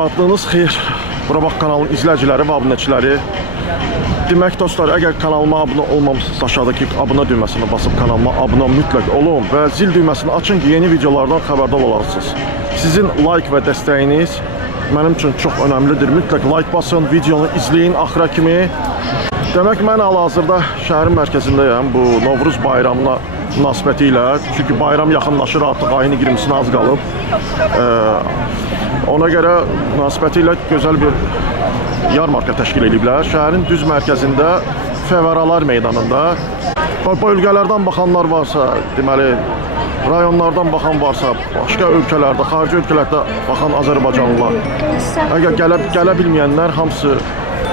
Vaxtınız xeyir. Bura bax kanalın izləyiciləri və abunəçiləri. Demək dostlar, əgər kanalıma abunə olmamışsınız, aşağıdakı abunə düyməsini basıb kanalıma abunə mütləq olun və zil düyməsini açın ki, yeni videolardan xəbərdar olasınız. Sizin like və dəstəyiniz mənim üçün çox önəmlidir. Mütləq like basın, videonu izləyin axıra kimi. Demək, mən hal-hazırda şəhərin mərkəzindəyəm bu Novruz bayramına münasibəti ilə. Çünki bayram yaxınlaşır, artıq ayın 20-sinə az qalıb. Ona görə münasibəti ilə gözəl bir yarmarka təşkil ediblər. Şəhərin düz mərkəzində Fəvvəralar meydanında. Bölgələrdən baxanlar varsa, deməli, rayonlardan baxan varsa, başqa ölkələrdə, xarici ölkələrdə baxan Azərbaycanlılar. Əgər gələ bilməyənlər hamısı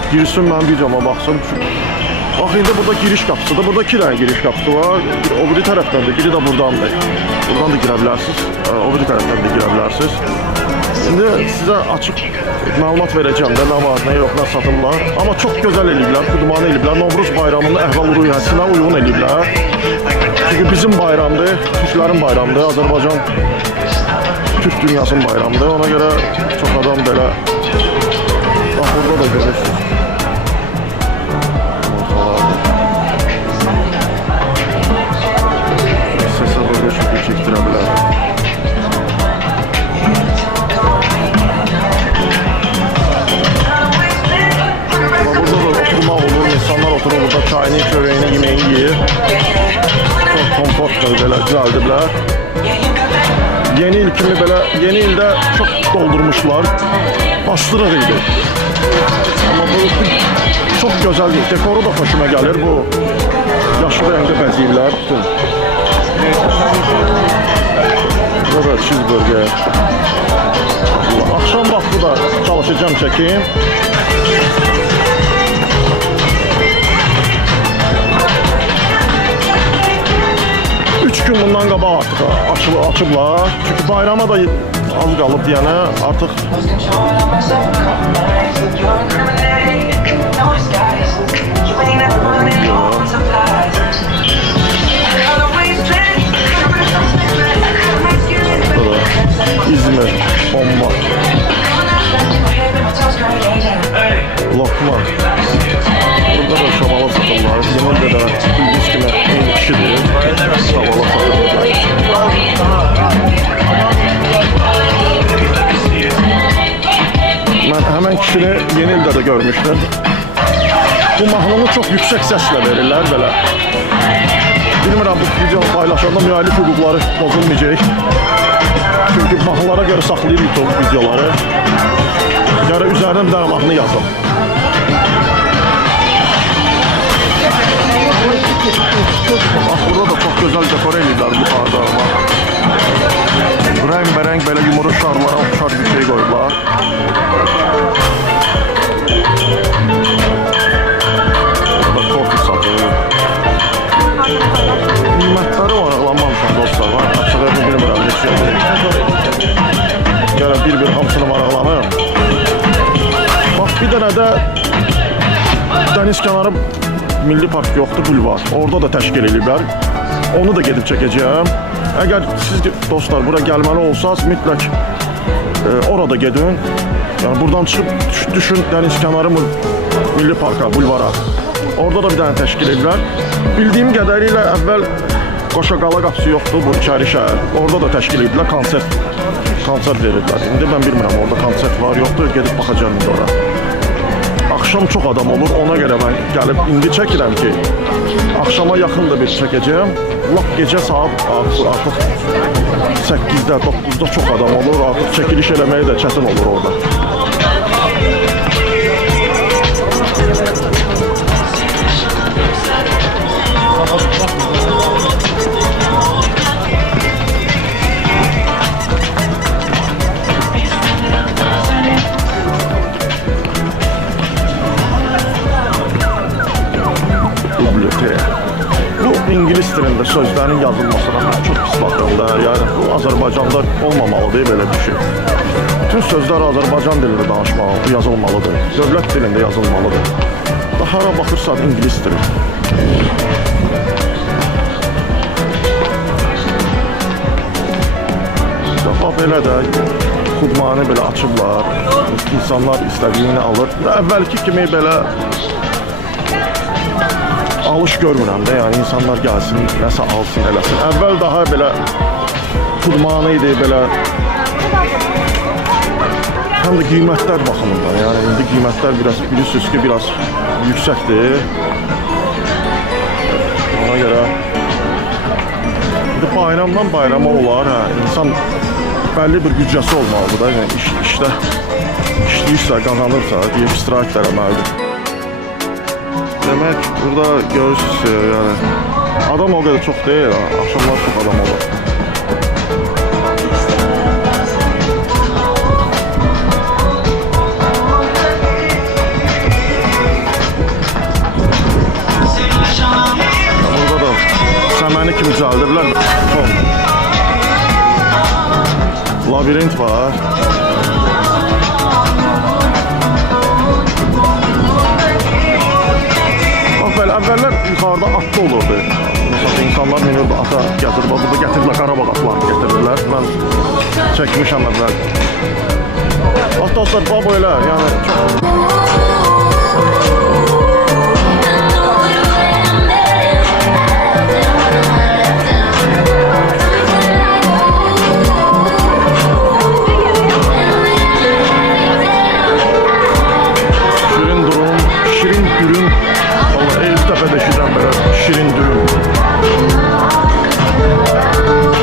girsin, mənim videoma baxsın. Bax, indi burada giriş qapısıdır. Burada 2 dənə giriş qapısı var. O biri tərəfdəndir, biri də buradandır. Buradan da girə bilərsiniz, o biri tərəfdən də girə bilərsiniz. Şimdi sizə açıq məlumat verəcəm də, nə var, nə yox, nə satırlar. Amma çox gözəl eləyiblər, qudmanı eləyiblər. Novruz bayramını əhval-ruhiyyəsinə uyğun eləyiblər. Çünki bizim bayramdır, Türklərin bayramıdır, Azərbaycan Türk dünyasının bayramıdır. Ona görə çox adam belə, bax, burada da görürsünüz. Səsə böyle şəkil çəkdirə bilər. Oturur burada çayını, çörəyini, yeməyini yiyir. Çox komfortdur, belə güzəldirlər. Yeni il kimi belə, yeni ildə çox doldurmuşlar. Bastırıq idi. Amma bu çox gözəl değil. Dekoru da xoşuma gəlir. Bu yaşlı rəngdə bəzəyirlər. Burada cheeseburger. Axşam vaxtı da çalışacağım çəkim. 3 gün bundan qabaq artıq açıblar. Çünki bayrama da az qalıb deyənə artıq İzmir, bomba, lokma. Burada da şamalı satırlar. Yemin də bildiğiniz kimi en kişidir. Şamalı satırlar. Mən həmən kişini yeni ildə də görmüşdüm. Bu mahnını çox yüksək səslə verirlər belə. Bilmirəm, bu videonu paylaşanda müəllif hüquqları bozulmayacaq. Çünki mahnılara görə saxlayır YouTube videoları. Yəni üzərinə bir dənə mahnı yazdım. Bax, burada da çox gözəl dekor eləyirlər yuxarıda. Rəng-bərəng belə yumru şarlara oxşar bir şey qoyurlar. Burada korpus satır. Qiymətləri maraqlanmamışam dostlar. Açığı bilmirəm, neçədir. Gələn bir-bir hamısını maraqlanır. Bax, bir dənə də dəniz kənarı Milli Park yoxdur, bulvar. Orada da təşkil ediblər. Onu da gedib çəkəcəyəm. Əgər siz dostlar bura gəlməli olsanız, mütləq orada gedin. Yəni buradan çıxıb düşün dəniz kənarı Milli Parka, bulvara. Orada da bir dənə təşkil ediblər. Bildiyim qədərilə əvvəl Qoşaqala qapısı yoxdur, bu içəri şəhər. Orada da təşkil ediblər, konsert verirlər. İndi mən bilmirəm, orada konsert var, yoxdur, gedib baxacağım indi ora. Axşam çox adam olur, ona görə mən gəlib indi çəkirəm ki, axşama yaxın da bir çəkəcəyəm. Lap gecə saat artıq 8-də, 9-da çox adam olur, artıq çəkiliş eləməyi də çətin olur orada. İngilis dilində sözlərin yazılmasına mən çox pis baxıram da. Yəni, bu Azərbaycanda olmamalıdır belə bir şey. Bütün sözlər Azərbaycan dilində danışmalıdır, yazılmalıdır. Dövlət dilində yazılmalıdır. Da hara baxırsan İngilis dili. Bax, belə də xudmanı belə açıblar. İnsanlar istədiyini alır. Əvvəlki kimi belə alış görmürəm də, yəni insanlar gəlsin, nəsə alsın, eləsin. Əvvəl daha belə xudmanı idi, belə həm də qiymətlər baxımından, yəni indi qiymətlər biraz bilirsiniz ki, biraz yüksəkdir. Ona görə indi bayramdan bayrama olar, hə, insan bəlli bir büdcəsi olmalıdır da, yəni işdə işləyirsə, qazanırsa, deyib istirahət eləməlidir. Demək, burada görürsünüz, yəni adam o qədər çox deyil, axşamlar çox adam olur. Burada da səməni kimi düzəldirlər. Labirent var. Əvvəllər yuxarıda atlı olurdu. Məsələn, insanlar minirdi ata gətirdi. Burada gətirdilər, Qarabağ atlarını gətirdilər. Mən çəkmişəm əvvəl. Dostlar, bax belə, yəni çox... Şirin dürüm.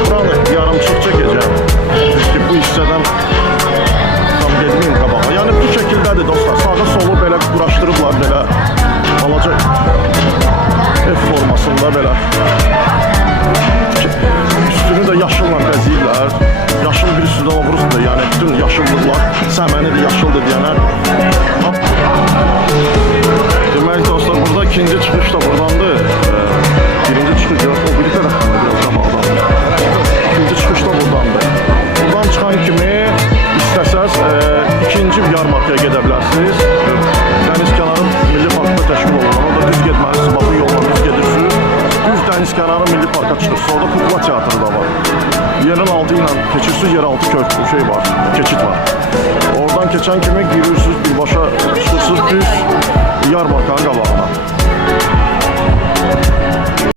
Buranı yarımçıq çəkəcəm. Çünki bu hissədən tam gedməyim qabağa. Yəni bu şəkildədir dostlar. Sağa solu belə quraşdırıblar belə. Balaca F formasında belə. Üstünü də yaşılla bəzəyirlər. Yaşıl bir üstüdən obruzdur. Yəni bütün yaşıllıqlar səmənidir, yaşıldır deyənlər. Demək dostlar, burada ikinci çıxış da buradandır. Birinci çıxış yox, o biri tərəfdən biraz zamandan. İkinci çıxış da buradandır. Buradan çıxan kimi istəsəz ikinci yarmarkaya gedə bilərsiniz. Dəniz kənarı Milli Parkda təşkil olunan, orada düz getməlisiniz, bakı yolla düz gedirsiniz. Düz dəniz kənarı Milli Parka çıxırsınız. Orada kukla teatrı da var. Yerin altı ilə keçirsiniz, yeraltı şey var, keçid var. Oradan keçən kimi girirsiniz, birbaşa çıxırsınız düz yarmarkanın qabağa.